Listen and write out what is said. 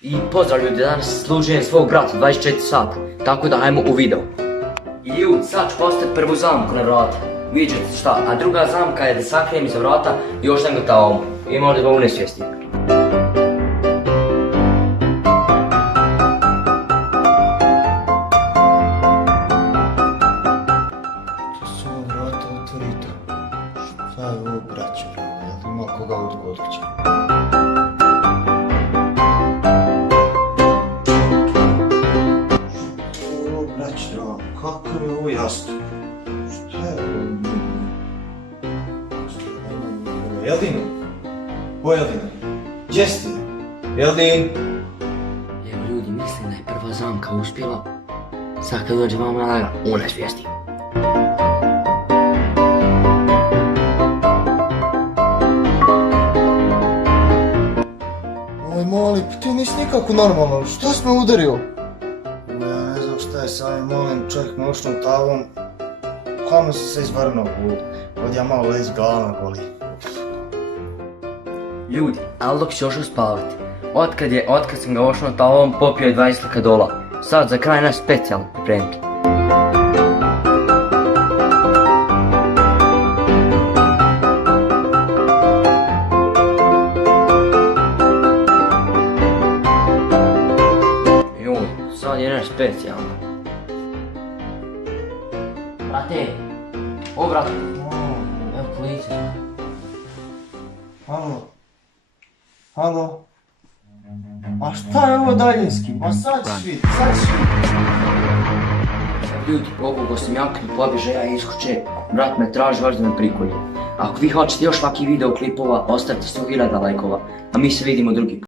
I pozdrav ljudi, danas služujem svog brata 24 sata, tako da hajmo u video. I ljudi, sad ću postaviti prvu zamku na vrata, vidjet ćete šta, a druga zamka je da sakrijem iza vrata i još ga tavom i možda ga unesvijesti. Samo vrata otvorite. Šta je ovo braćo, jel ima koga od kuće? Ovo braćo, kako je ovo jasno? Šta je ovo? Jeldino? O Jeldino? Gdje si ti? Jeldin? Evo ljudi, mislim da je prva zamka uspjela, sad kad dođe mama da ga unesvijesti. Oj mali, pa ti nisi nikako normalno, šta si me udario? Ja ne znam šta je sa ovim malim čovjek noćnom tavom. Kamo si se izvrnuo bud, od ja malo lezi glava me boli. Ljudi, ali dok si ošao spavati, otkad sam ga ošao tavom, popio je 20 lakadola. Sad za kraj naš specijalni pripremki. Ljudi, sad je naš specijalni. Brate, o brate, evo policija. Halo? Halo? A šta je ovo daljinski? Ma sad ćeš vidjeti, sad ćeš vidjeti. Ljudi, pogubo sam jaknu, pobježe ja iz kuće, brat me traži vaš da me prikolje. Ako vi hoćete još svaki video klipova, ostavite 100.000 lajkova, a mi se vidimo drugi put.